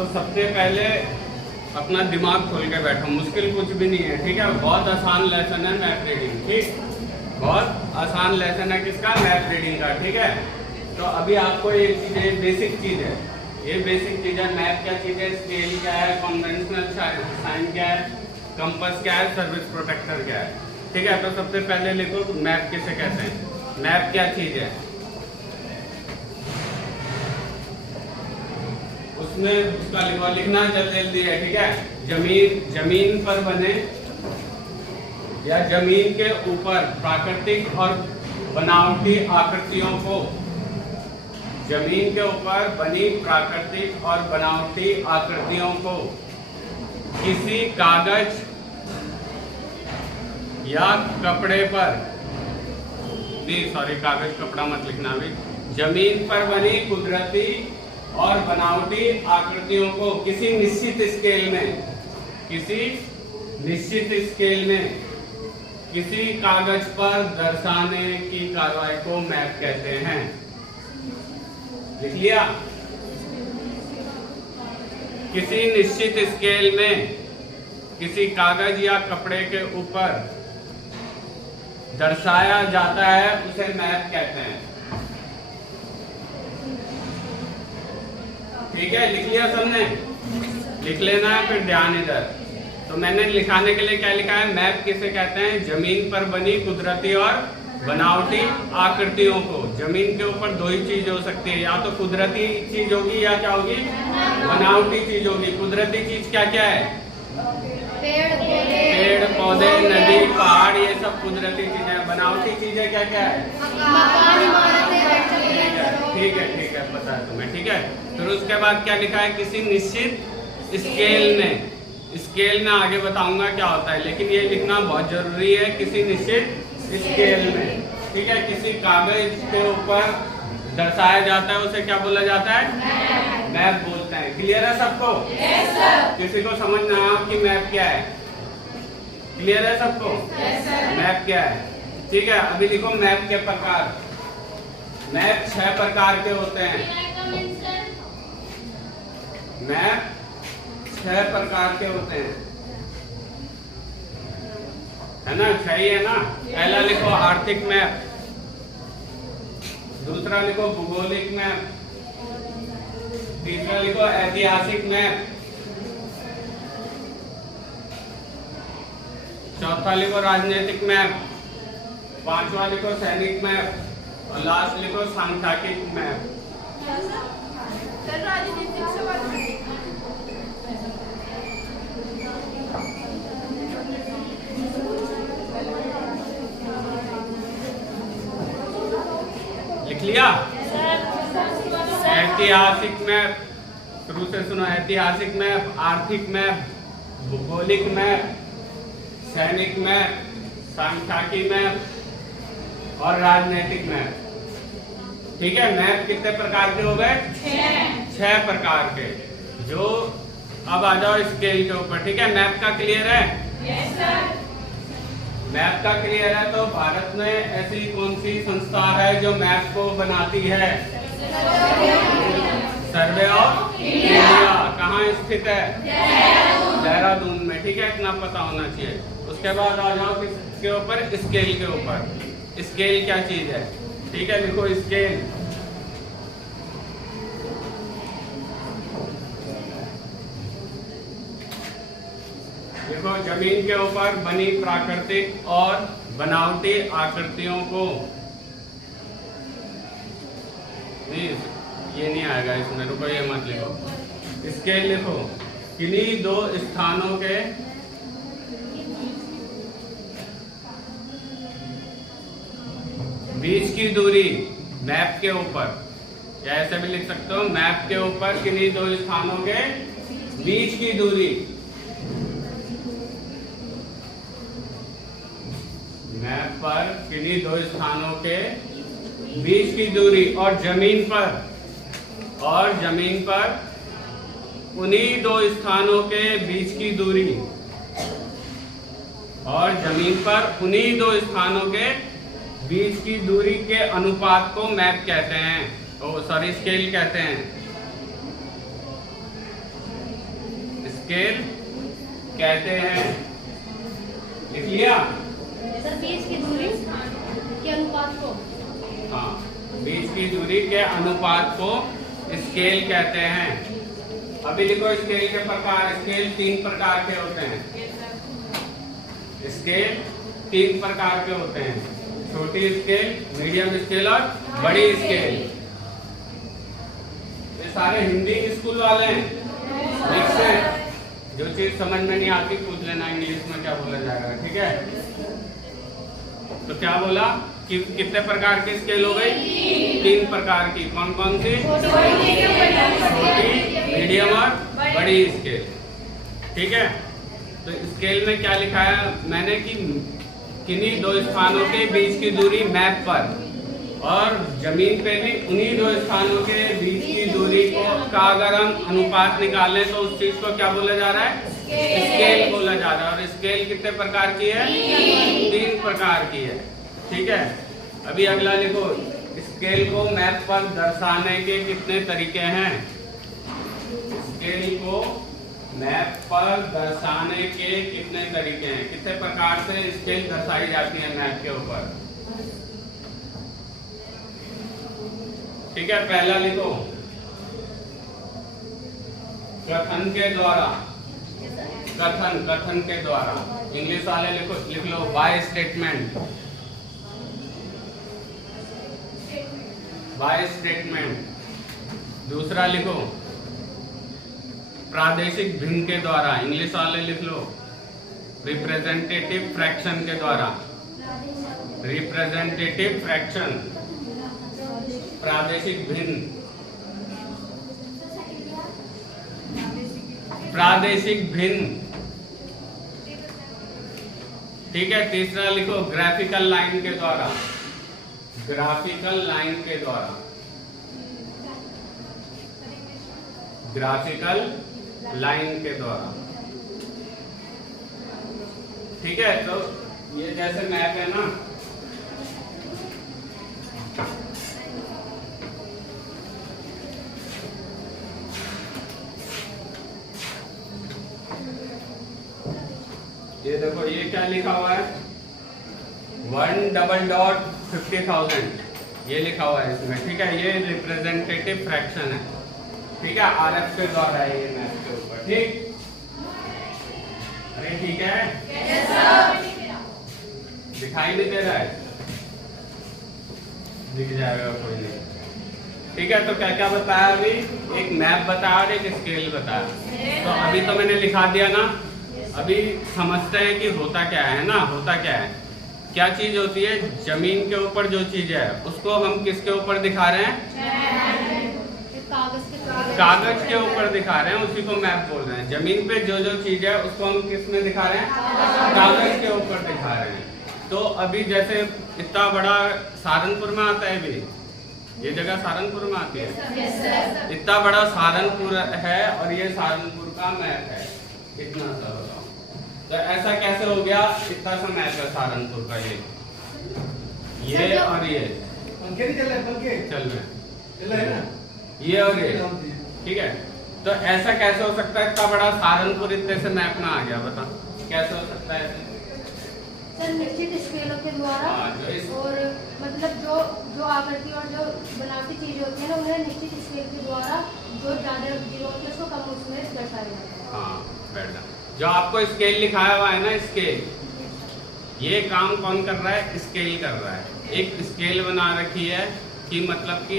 तो सबसे पहले अपना दिमाग खोल के बैठो, मुश्किल कुछ भी नहीं है, ठीक है। बहुत आसान लेसन है मैप रीडिंग, ठीक, बहुत आसान लेसन है किसका, मैप रीडिंग का, ठीक है। तो अभी आपको एक चीज है, बेसिक चीज है, ये बेसिक चीज है। मैप क्या चीज है, स्केल क्या है, कन्वेंशनल साइन क्या है, कंपास क्या है, सर्विस प्रोटेक्टर क्या है, ठीक है। तो सबसे पहले लिखो मैप किसे कहते हैं, मैप क्या चीज है। उसमें उसका लिखना जल्दी है, ठीक है। जमीन पर बने या जमीन के ऊपर प्राकृतिक और बनावटी आकृतियों को, जमीन के ऊपर बनी प्राकृतिक और बनावटी आकृतियों को किसी कागज या कपड़े पर, नहीं सॉरी कागज कपड़ा मत लिखना अभी, जमीन पर बनी कुदरती और बनावटी आकृतियों को किसी निश्चित स्केल में, किसी निश्चित स्केल में किसी कागज पर दर्शाने की कार्रवाई को मैप कहते हैं। लिख लिया, किसी निश्चित स्केल में किसी कागज या कपड़े के ऊपर दर्शाया जाता है उसे मैप कहते हैं, ठीक है। लिख लिया सबने, लिख लेना है फिर ध्यान इधर। तो मैंने लिखाने के लिए क्या लिखा है, मैप किसे कहते हैं, जमीन पर बनी कुदरती और बनावटी आकृतियों को। जमीन के ऊपर दो ही चीज हो सकती है, या तो कुदरती चीज होगी या क्या होगी, बनावटी चीज होगी। कुदरती चीज क्या क्या है, पेड़ पौधे नदी पहाड़, ये सब कुदरती चीजें। बनावटी चीजें क्या क्या है, ठीक है पता है तुम्हें, ठीक है। फिर उसके बाद क्या लिखा है, किसी निश्चित स्केल में, स्केल में आगे बताऊंगा क्या होता है, लेकिन ये लिखना बहुत जरूरी है, किसी निश्चित स्केल में, ठीक है। किसी कागज के ऊपर दर्शाया जाता है उसे क्या बोला जाता है, मैप बोलते हैं। क्लियर है सबको? yes, किसी को समझ ना आया कि मैप क्या है, क्लियर है सबको? yes, मैप क्या है, ठीक है। अभी लिखो मैप के प्रकार। मैप 6 प्रकार के होते हैं, मैप 6 प्रकार के होते हैं, है ना, सही है ना। पहला लिखो आर्थिक मैप, दूसरा लिखो भूगोलिक मैप, तीसरा लिखो ऐतिहासिक मैप, चौथा लिखो राजनीतिक मैप, पांचवा लिखो सैनिक मैप और लास्ट लिखो सांख्यिक मैप। लिख लिया? ऐतिहासिक मैप, शुरू से सुनो, ऐतिहासिक मैप, आर्थिक मैप, भूगोलिक मैप, सैनिक मैप, सांख्यिकी मैप और राजनीतिक मैप, ठीक है। मैप कितने प्रकार के हो गए, 6 प्रकार के। जो अब आ जाओ स्केल के ऊपर, ठीक है। मैप का क्लियर है? yes, sir। मैप का क्लियर है तो भारत में ऐसी कौन सी संस्था है जो मैप को बनाती है, सर्वे ऑफ इंडिया। कहाँ स्थित है, देहरादून में, ठीक है। इतना पता होना चाहिए। उसके बाद आ जाओ किसके ऊपर, स्केल के ऊपर। स्केल क्या चीज है, ठीक है, लिखो स्केल। देखो जमीन के ऊपर बनी प्राकृतिक और बनावटी आकृतियों को, नहीं ये नहीं आएगा इसमें, रुको ये मत लिखो, स्केल लिखो। किन्हीं दो स्थानों के बीच की दूरी मैप के ऊपर, या ऐसे भी लिख सकते हो, मैप के ऊपर किन्हीं दो स्थानों के बीच की दूरी, मैप पर किन्हीं दो स्थानों के बीच की दूरी, और जमीन पर उन्हीं दो स्थानों के बीच की दूरी, और जमीन पर उन्हीं दो स्थानों के बीच की दूरी के अनुपात को मैप कहते हैं, सॉरी स्केल कहते हैं। स्केल कहते हैं। लिख लिया? सर बीच की दूरी के अनुपात को, हाँ, बीच की दूरी के अनुपात को स्केल कहते हैं। अभी देखो स्केल के प्रकार, स्केल 3 प्रकार के होते हैं। स्केल 3 प्रकार के होते हैं, छोटी स्केल, मीडियम स्केल और बड़ी स्केल। ये सारे हिंदी स्कूल वाले हैं, मिक्स हैं। जो चीज समझ में नहीं आती पूछ लेना इंग्लिश में क्या बोला जाएगा, ठीक है? तो क्या बोला कि कितने प्रकार की स्केल हो गई? 3 प्रकार की। कौन कौन सी? छोटी, मीडियम और बड़ी स्केल, ठीक है? तो स्केल में क्या लिखा है मैंने कि किन्हीं 2 स्थानों के बीच की दूरी मैप पर और जमीन पे भी उन्हीं 2 स्थानों के बीच की दूरी का अगर हम अनुपात निकालें तो उस चीज को क्या बोला जा रहा है? स्केल बोला जा रहा है। और स्केल कितने प्रकार की है? 3 प्रकार की है, ठीक है? अभी अगला लिखो, स्केल को मैप पर दर्शाने के कितने तरीके हैं? स्केल को मैप पर दर्शाने के कितने तरीके हैं? कितने प्रकार से स्केल दर्शाई जाती है मैप के ऊपर? ठीक है, पहला लिखो, कथन के द्वारा। कथन के द्वारा। इंग्लिश वाले लिख लो बाय स्टेटमेंट। By statement. दूसरा लिखो प्रादेशिक भिन्न के द्वारा। इंग्लिश वाले लिख लो रिप्रेजेंटेटिव फ्रैक्शन के द्वारा। रिप्रेजेंटेटिव फ्रैक्शन, प्रादेशिक भिन्न, प्रादेशिक भिन्न, ठीक है? तीसरा लिखो ग्राफिकल लाइन के द्वारा। ग्राफिकल लाइन के द्वारा। ग्राफिकल लाइन के द्वारा, ठीक है? तो ये जैसे मैप है ना, ये देखो ये क्या लिखा हुआ है? 1,50,000 ये लिखा हुआ है इसमें, ठीक है? ये रिप्रेजेंटेटिव फ्रैक्शन है, ठीक है? RF के द्वारा है ये मैप के ऊपर, ठीक? अरे ठीक है, दिखाई नहीं दे रहा है? दिख जाएगा, कोई नहीं, ठीक है? तो क्या क्या बताया अभी? एक मैप बताया और एक स्केल बताया। तो अभी तो मैंने लिखा दिया ना। अभी समझते हैं कि होता क्या है ना। होता क्या है, क्या चीज होती है? जमीन के ऊपर जो चीज है उसको हम किसके ऊपर दिखा रहे हैं? कागज के ऊपर दिखा रहे हैं, उसी को मैप बोल रहे हैं। जमीन पे जो जो चीज है उसको हम किस में दिखा रहे हैं? कागज के ऊपर दिखा रहे हैं। तो अभी जैसे इतना बड़ा सहारनपुर में आता है, अभी ये जगह सहारनपुर में आती है। इतना बड़ा सहारनपुर है और ये सहारनपुर का मैप है, इतना सा। बताओ तो ऐसा कैसे हो गया? इतना सा मैप है सहारनपुर का, ये और ये पंखे चल रहे हैं, ये और ये, ठीक है? तो ऐसा कैसे हो सकता है? इतना बड़ा सहारनपुर इतने से मैप में आ गया, बता कैसे हो सकता है ऐसे? सर निश्चित स्केलों के द्वारा, और मतलब जो आकृति और जो बनावटी चीजें होती है ना, उन्हें निश्चित स्केल के द्वारा जो ज्यादा जीरो होती है उसको कम उसमें दर्शाया जाता है। हाँ, बैठा। जो आपको स्केल लिखाया हुआ है ना, स्केल, ये काम कौन कर रहा है? स्केल कर रहा है। एक स्केल बना रखी है कि मतलब कि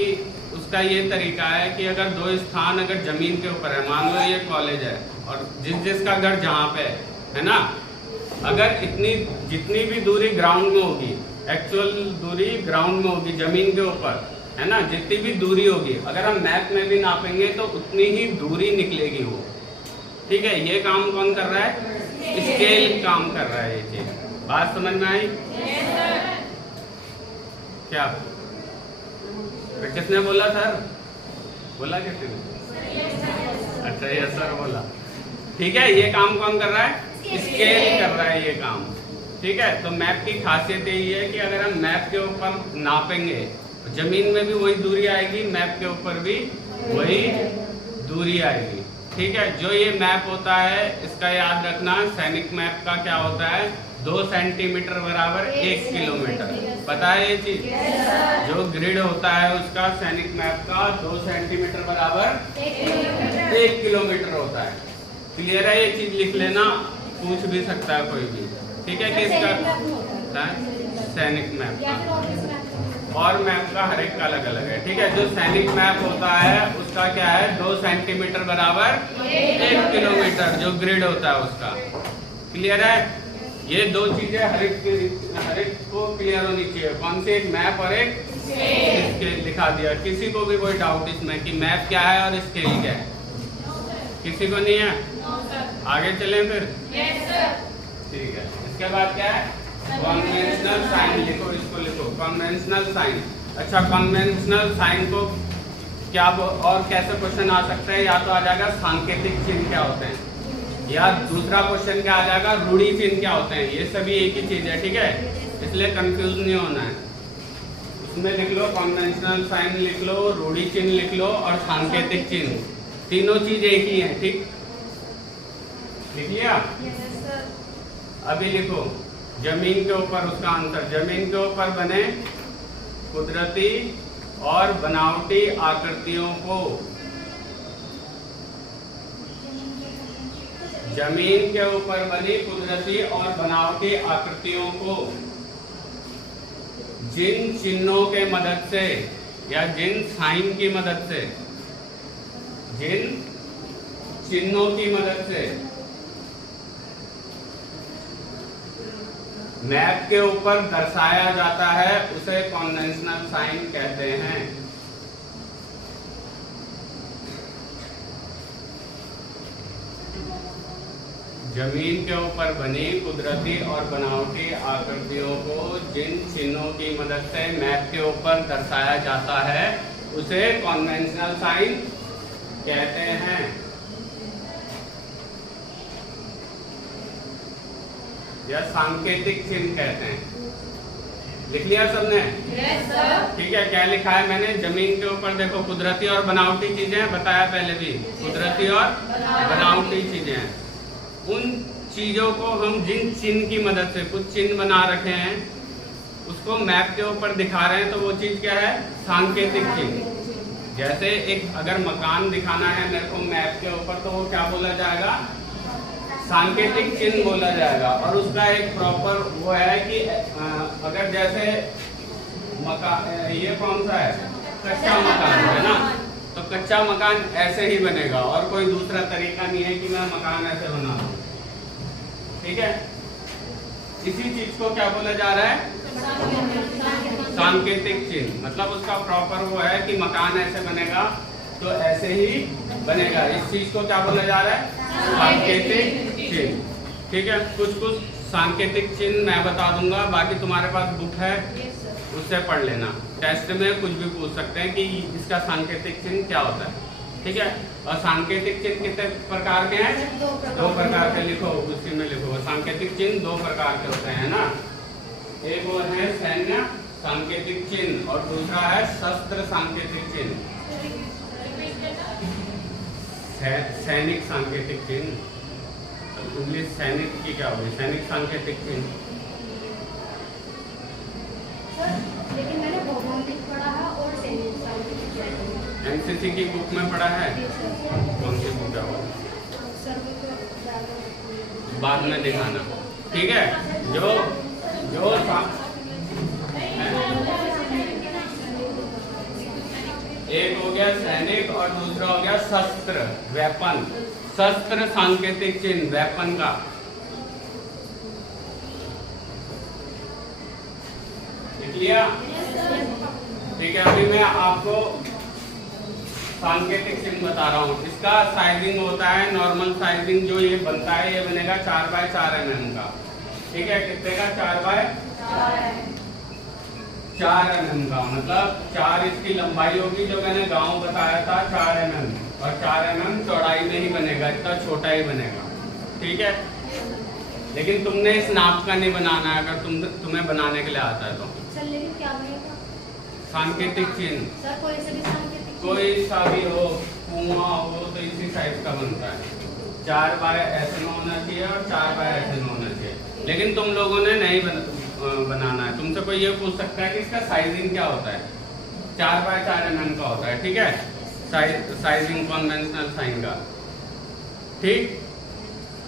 उसका ये तरीका है कि अगर 2 स्थान अगर जमीन के ऊपर है, मान लो ये कॉलेज है और जिसका घर जहाँ पे है ना, अगर जितनी भी दूरी ग्राउंड में होगी, एक्चुअल दूरी ग्राउंड में होगी जमीन के ऊपर, है ना, जितनी भी दूरी होगी अगर हम मैप में भी नापेंगे तो उतनी ही दूरी निकलेगी वो, ठीक है? ये काम कौन कर रहा है? स्केल काम कर रहा है। ये चीज बात समझ में आई? क्या किसने बोला सर? बोला किसने? अच्छा ये सर बोला, ठीक है? ये काम कौन कर रहा है? स्केल कर रहा है ये काम, ठीक है? तो मैप की खासियत यही है कि अगर हम मैप के ऊपर नापेंगे जमीन में भी वही दूरी आएगी, मैप के ऊपर भी वही दूरी आएगी, ठीक है। जो ये मैप होता है इसका याद रखना, सैनिक मैप का क्या होता है, 2 सेंटीमीटर बराबर 1 किलोमीटर। पता है ये चीज? जो ग्रिड होता है उसका सैनिक मैप का 2 सेंटीमीटर बराबर 1 किलोमीटर होता है। क्लियर है? ये चीज लिख लेना, पूछ भी सकता है कोई भी। ठीक है कि इसका सैनिक मैप और मैप का हर एक का अलग अलग है। ठीक है। जो सैनिक मैप होता है उसका क्या है, 2 सेंटीमीटर बराबर 1 किलोमीटर जो ग्रिड होता है उसका। क्लियर है? ये 2 चीजें हर एक को क्लियर होनी चाहिए। कौन सी? एक मैप और एक स्केल लिखा दिया। किसी को भी कोई डाउट इसमें कि मैप क्या है और स्केल क्या है? किसी को नहीं है? आगे चलें फिर। ठीक है। इसके बाद क्या है, कन्वेंशनल साइन लिखो, इसको लिखो कन्वेंशनल साइन। अच्छा, कन्वेंशनल साइन को क्या और कैसे क्वेश्चन आ सकता है, या तो आ जाएगा सांकेतिक चिन्ह क्या होते हैं, या दूसरा क्वेश्चन क्या आ जाएगा, रूढ़ी चिन्ह क्या होते हैं। ये सभी एक ही चीज है। ठीक है, इसलिए कंफ्यूज नहीं होना है। उसमें लिख लो कन्वेंशनल साइन लिख लो, रूढ़ी चिन्ह लिख लो और सांकेतिक चिन्ह, तीनों चीज एक ही है। ठीक, लिख लिया? अभी लिखो जमीन के ऊपर उसका आंसर। जमीन के ऊपर बने कुदरती और बनावटी आकृतियों को, जमीन के ऊपर बनी कुदरती और बनावटी आकृतियों को जिन चिन्हों के मदद से या जिन साइन की मदद से, जिन चिन्हों की मदद से मैप के ऊपर दर्शाया जाता है उसे कन्वेंशनल साइन कहते हैं। जमीन के ऊपर बनी कुदरती और बनावटी आकृतियों को जिन चिन्हों की मदद से मैप के ऊपर दर्शाया जाता है उसे कन्वेंशनल साइन कहते हैं। या सांकेतिक चिन्ह कहते हैं। लिख लिया सबने? Yes sir. ठीक है, क्या लिखा है मैंने? जमीन के ऊपर देखो कुदरती और बनावटी चीजें बताया पहले भी, कुदरती और बनावटी चीजें। उन चीजों को हम जिन चिन्ह की मदद से कुछ चिन्ह बना रखे हैं उसको मैप के ऊपर दिखा रहे हैं तो वो चीज क्या है, सांकेतिक चिन्ह। जैसे एक अगर मकान दिखाना है मेरे को मैप के ऊपर तो वो क्या बोला जाएगा, सांकेतिक चिन्ह बोला जाएगा। और उसका एक प्रॉपर वो है कि अगर जैसे ये कौन सा है, कच्चा मकान है ना, तो कच्चा मकान ऐसे ही बनेगा और कोई दूसरा तरीका नहीं है कि मैं मकान ऐसे बना दूं। ठीक है, इसी चीज को क्या बोला जा रहा है, सांकेतिक चिन्ह। मतलब उसका प्रॉपर वो है कि मकान ऐसे बनेगा तो ऐसे ही बनेगा। इस चीज को क्या बोला जा रहा है, सांकेतिक चिन्ह। ठीक है, कुछ कुछ सांकेतिक चिन्ह मैं बता दूंगा, बाकी तुम्हारे पास बुक है उससे पढ़ लेना। टेस्ट में कुछ भी पूछ सकते हैं कि इसका सांकेतिक चिन्ह क्या होता है। ठीक है, और सांकेतिक चिन्ह कितने प्रकार के हैं, 2 प्रकार के। लिखो उसी में लिखो, सांकेतिक चिन्ह 2 प्रकार के होते हैं ना। एक वो है सैन्य सांकेतिक चिन्ह और दूसरा है शस्त्र सांकेतिक चिन्ह। सैनिक सांकेतिक चिन्ह, इंग्लिश सैनिक की क्या होगी, सैनिक सांकेतिक चिन्ह। लेकिन मैंने भौगोलिक पढ़ा है और सैनिक सांकेतिक चिन्ह एनसीसी की बुक में पढ़ा है। कौन सी बुक है वो, बाद में दिखाना। ठीक है, जो एक हो गया सैनिक और दूसरा हो गया शस्त्र, वेपन। शस्त्र सांकेतिक चिन्ह वेपन का। लिख लिया? ठीक है, अभी मैं आपको सांकेतिक चिन्ह बता रहा हूँ। इसका साइजिंग होता है नॉर्मल साइजिंग, जो ये बनता है ये बनेगा 4x4 mm का। ठीक है, कितने का, 4x4 mm का। मतलब 4 इसकी लंबाई होगी, जो मैंने गांव बताया था 4 mm, और 4 mm चौड़ाई में ही बनेगा, इतना छोटा ही बनेगा। ठीक है, लेकिन तुमने इस नाप का नहीं बनाना है, अगर तुम्हें बनाने के लिए आता है तो। सर लेकिन क्या बनेगा, सांकेतिक चिन्ह सर कोई सा भी सांकेतिक, कोई सा भी हो, कुआं हो तो इसी साइज का बनता है। 4 बाय ऐसे में होना चाहिए और 4 बाय ऐसे में होना चाहिए, लेकिन तुम लोगों ने नहीं बनाना है। तुमसे कोई ये पूछ सकता है कि इसका साइजिंग क्या होता है। 4 बाय 4 mm का होता है, ठीक है, साइजिंग कन्वेंशनल साइन का, ठीक।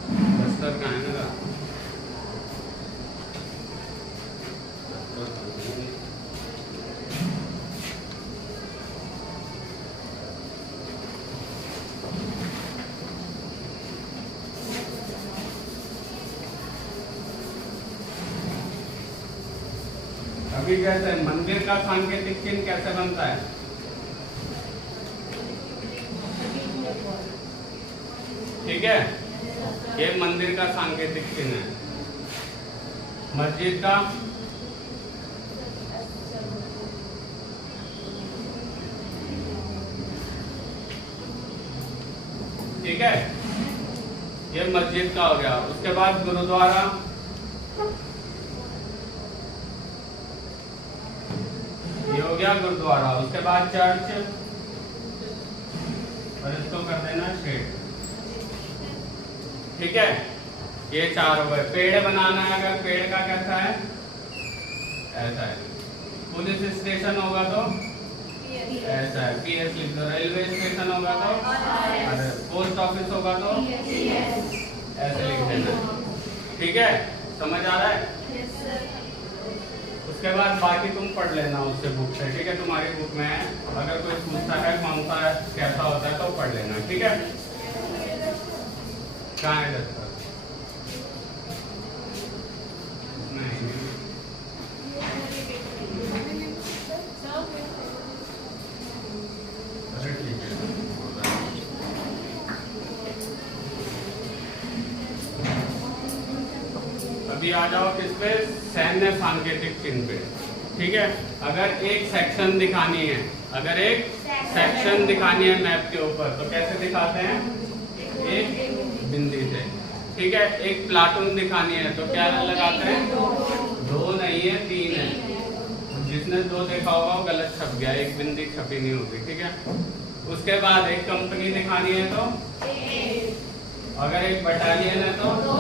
दस्तर कहाँ है मेरा? अभी जैसे मंदिर का सांकेतिक चिन्ह कैसे बनता है? ठीक है, ये मंदिर का सांकेतिक चिन्ह है। मस्जिद का ठीक है, ये मस्जिद का हो गया। उसके बाद गुरुद्वारा, ये हो गया गुरुद्वारा। उसके बाद चर्च, और इसको कर देना शेड, ठीक है, ये 4 हो गए। पेड़ बनाना है, अगर पेड़ का कैसा है, ऐसा है। पुलिस स्टेशन होगा तो ऐसा है, PS लिख दो। रेलवे स्टेशन होगा तो, अरे पोस्ट ऑफिस होगा तो ऐसे लिख देना, ठीक है, समझ आ रहा है? उसके बाद बाकी तुम पढ़ लेना उससे बुक से, ठीक है, तुम्हारी बुक में है। अगर कोई पूछता है कौन सा कैसा होता है तो पढ़ लेना, ठीक है। कहाँ है दस्तर? नहीं, अरे ठीक है। अभी आ जाओ किस पे? सैन्य सांकेतिक चिन्ह पे, ठीक है। अगर एक सेक्शन दिखानी है, अगर एक सेक्शन दिखानी है मैप के ऊपर, तो कैसे दिखाते हैं? एक बिंदी से, ठीक है। एक प्लाटून दिखानी है तो क्या लगाते हैं? 2 नहीं है, 3 है। जिसने 2 देखा होगा वो गलत छप गया, एक बिंदी छपी नहीं होगी, ठीक है। उसके बाद एक कंपनी दिखानी है तो, अगर एक बटालियन है तो 2,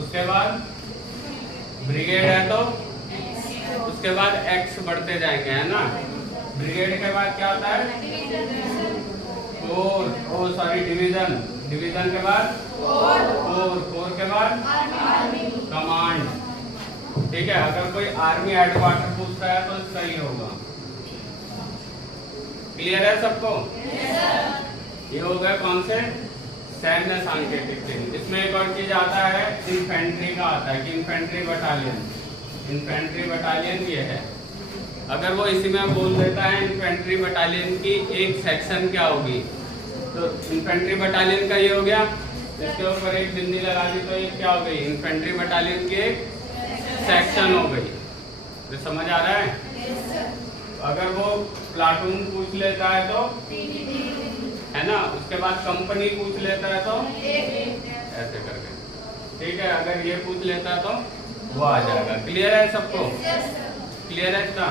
उसके बाद ब्रिगेड है तो, उसके बाद एक्स बढ़ते जाएंगे, है ना। ब्रिगेड के बाद क्या आता है? डिवीजन। डिवीजन के बाद कोर के बाद कमांड, ठीक है। अगर कोई आर्मी हेडक्वार्टर पूछ रहा है तो सही होगा। क्लियर है सबको? ये हो गए कौन से? सैन्य सांकेतिक चिन्ह। इसमें एक और चीज आता है, इन्फेंट्री का आता है कि इन्फेंट्री बटालियन। इन्फेंट्री बटालियन ये है, अगर वो इसी में बोल देता है इन्फेंट्री बटालियन की एक सेक्शन क्या होगी, तो इन्फेंट्री बटालियन का ये हो गया, इसके ऊपर एक बिंदी लगा दी तो ये क्या हो गई? इन्फेंट्री बटालियन की एक सेक्शन हो गई। तो समझ आ रहा है? अगर वो प्लाटून पूछ लेता है तो, है ना, उसके बाद कंपनी पूछ लेता है तो ऐसे करके, ठीक है। अगर ये पूछ लेता है तो वो आ जाएगा। क्लियर है सबको? क्लियर है इसका?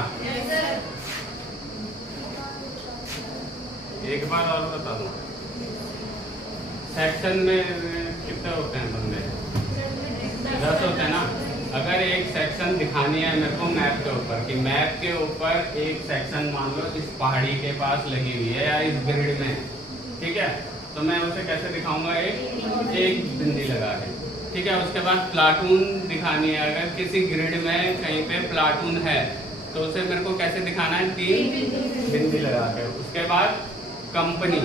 एक बार और बता दो, सेक्शन में कितने होते हैं बंदे? 10 होते हैं ना। अगर एक सेक्शन दिखानी है मेरे को मैप के ऊपर, कि मैप के ऊपर एक सेक्शन मान लो इस पहाड़ी के पास लगी हुई है या इस ग्रिड में, ठीक है, तो मैं उसे कैसे दिखाऊंगा? एक बिंदी लगा के, ठीक है। उसके बाद प्लाटून दिखानी है, अगर किसी ग्रिड में कहीं पे प्लाटून है तो उसे मेरे को कैसे दिखाना है? 3 बिंदी लगा के। उसके बाद कंपनी,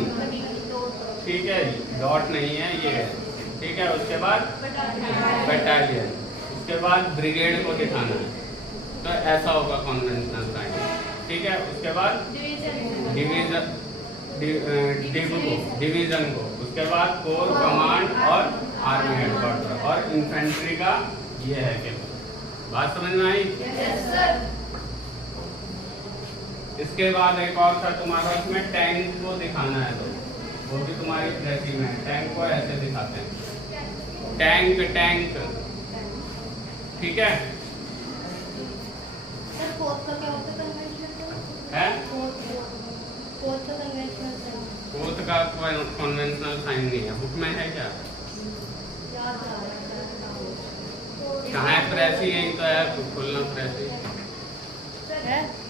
ठीक है, डॉट नहीं है ये, ठीक है। उसके बाद बटालियन, उसके बाद ब्रिगेड को दिखाना है, तो ऐसा होगा कन्वेंशनल साइन, ठीक है। उसके बाद डिवीजन को, उसके बाद कोर, कमांड और आर्मी हेडक्वार्टर, और इन्फेंट्री का ये है केवल। बात समझ में आई? इसके बाद एक और था तुम्हारा, इसमें टैंक को दिखाना है, तो वो भी तुम्हारी ड्रेसिंग में टैंक को ऐसे दिखाते हैं, टैंक, ठीक है। सर कोर्ट का क्या होता है? कन्वेंशन है कोर्ट का कन्वेंशन कोत का कन्वेंशनल साइन नहीं है, बुक में है क्या? कहाँ है प्रेसी? यही तो है, खोलना प्रेसी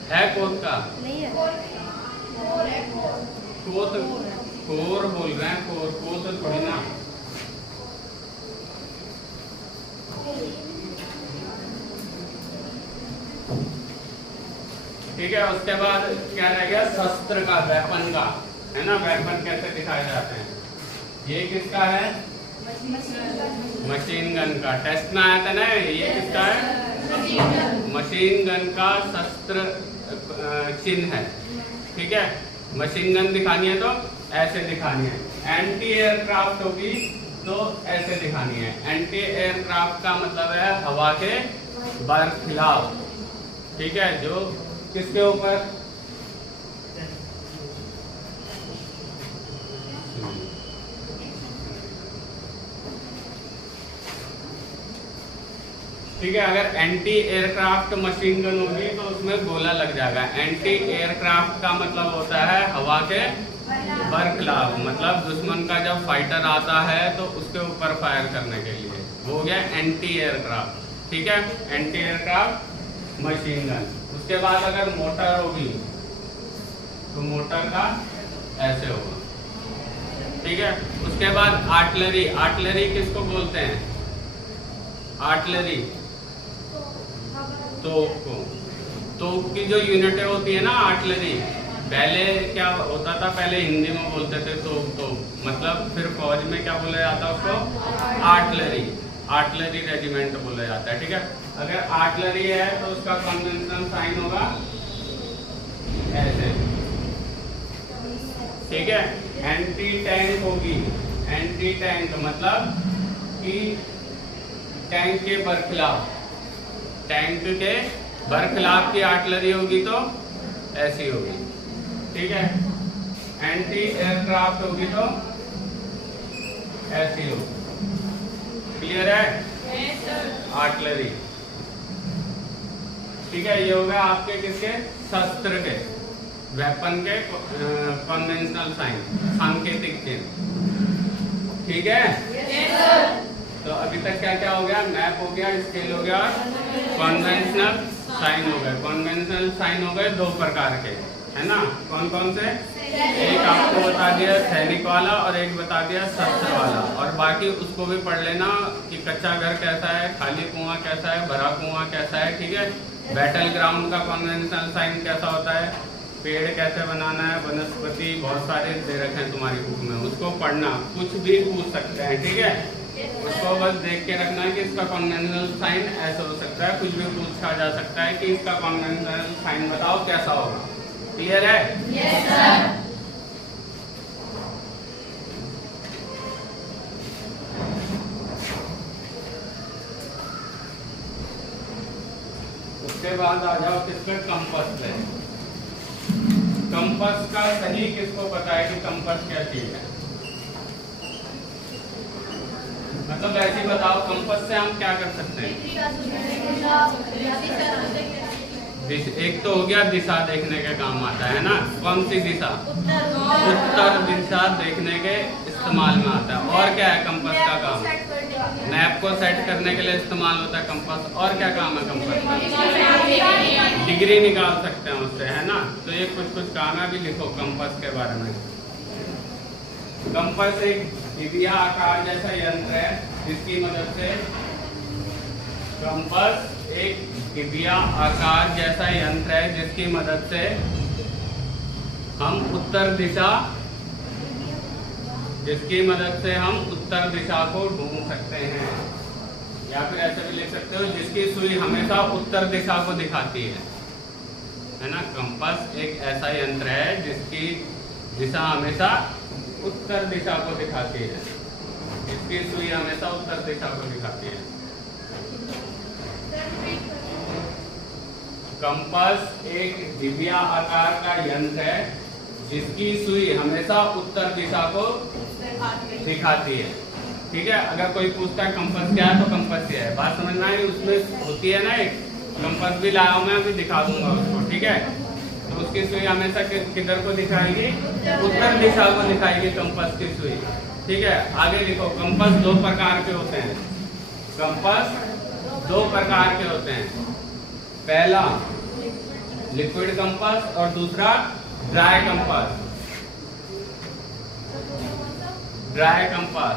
है कोत का नहीं है। कोत कोर बोल रहे हैं, कोर कोत थोड़ी ना। ठीक है, उसके बाद क्या रह गया? शस्त्र का, वेपन का, है ना। वेपन कैसे दिखाए जाते हैं? ये किसका है? मशीन गन का। टेस्ट में आया था ना, ये किसका है? मशीन गन का शस्त्र चिन्ह है। ठीक है, मशीन गन दिखानी है तो ऐसे दिखानी है। एंटी एयरक्राफ्ट होगी तो ऐसे दिखानी है। एंटी एयरक्राफ्ट का मतलब है हवा के बरखिलाफ। ठीक है, जो किसके ऊपर? ठीक है, अगर एंटी एयरक्राफ्ट मशीन गन होगी तो उसमें गोला लग जाएगा। एंटी एयरक्राफ्ट का मतलब होता है हवा के बरखिलाफ, मतलब दुश्मन का जब फाइटर आता है तो उसके ऊपर फायर करने के लिए, वो हो गया एंटी एयरक्राफ्ट। ठीक है, एंटी एयरक्राफ्ट मशीन गन। उसके बाद अगर मोटर होगी तो मोटर का ऐसे होगा। ठीक है, उसके बाद आर्टिलरी। आर्टिलरी किसको बोलते हैं? आर्टिलरी तोप को। तोप की जो यूनिटें होती है ना आर्टिलरी, पहले क्या होता था? पहले हिंदी में बोलते थे तोप, मतलब फिर फौज में क्या बोला जाता है उसको? आर्टिलरी। आर्टिलरी रेजिमेंट बोला जाता है। ठीक है, अगर आर्टिलरी है तो उसका कन्वेंशनल साइन होगा ऐसे। ठीक है, एंटी टैंक होगी। एंटी टैंक मतलब कि टैंक के बरखिलाफ, टैंक के बरखिलाफ की आर्टिलरी होगी तो ऐसी होगी। ठीक है, एंटी एयरक्राफ्ट होगी तो ऐसी होगी। क्लियर है? आर्टिलरी। ठीक है, ये हो गया आपके किसके? शस्त्र के, वेपन के कन्वेंशनल साइन, सांकेतिक चिन्ह। ठीक है, तो अभी तक क्या क्या हो गया? मैप हो गया, स्केल हो गया, कन्वेंशनल साइन हो गए। कन्वेंशनल साइन हो गए दो प्रकार के, है ना। कौन कौन से? एक आपको बता दिया सैनिक वाला और एक बता दिया शस्त्र वाला। और बाकी उसको भी पढ़ लेना कि कच्चा घर कैसा है, खाली कुआं कैसा है, भरा कुआं कैसा है। ठीक है, बैटल ग्राउंड का कन्वेंशनल साइन कैसा होता है, पेड़ कैसे बनाना है, वनस्पति, बहुत सारे दे रखे हैं तुम्हारी बुक में, उसको पढ़ना। कुछ भी पूछ सकते हैं। ठीक है, उसको बस देख के रखना है कि इसका कन्वेंशनल साइन ऐसा हो सकता है। कुछ भी पूछा जा सकता है कि इसका कन्वेंशनल साइन बताओ कैसा होगा। क्लियर है? Yes sir. उसके बाद आ जाओ किसका? कंपास पे। कंपास का सही किसको पता है कि कंपास क्या चीज है? मतलब ऐसे ही बताओ, कंपास से हम क्या कर सकते हैं? एक तो हो गया दिशा देखने के काम आता है ना। कौन सी दिशा? उत्तर दिशा देखने के इस्तेमाल में आता है। और क्या है कंपास का काम? मैप को सेट करने के लिए इस्तेमाल होता है कंपास। और क्या काम है कंपास का? डिग्री निकाल सकते हैं उससे, है ना। तो ये कुछ काम है, अभी लिखो कंपास के बारे में। कंपास एक डिबिया आकार जैसा यंत्र है जिसकी मदद से, कंपास एक डिबिया आकार जैसा यंत्र है जिसकी मदद से हम उत्तर दिशा को ढूंढ सकते हैं। या फिर ऐसे भी लिख सकते हो जिसकी सुई हमेशा उत्तर दिशा को दिखाती है ना। कंपास एक ऐसा यंत्र है जिसकी दिशा हमेशा उत्तर दिशा को दिखाती है, जिसकी सुई हमेशा उत्तर दिशा को दिखाती है। कंपास एक डिबिया आकार का यंत्र है जिसकी सुई हमेशा उत्तर दिशा को दिखाती है। ठीक है, अगर कोई पूछता है कंपास क्या है तो कंपास क्या है, बात समझना है। उसमें होती है ना एक कंपास भी लाया हूं मैं, अभी दिखा दूंगा उसको। ठीक है, तो की सुई हमेशा किधर को दिखाएगी? उत्तर दिशा को दिखाएगी कंपास की सुई। ठीक है, आगे लिखो। कंपास दो प्रकार के होते हैं। कंपास दो प्रकार के होते हैं। पहला लिक्विड कंपास और दूसरा ड्राई कंपास। Dry compass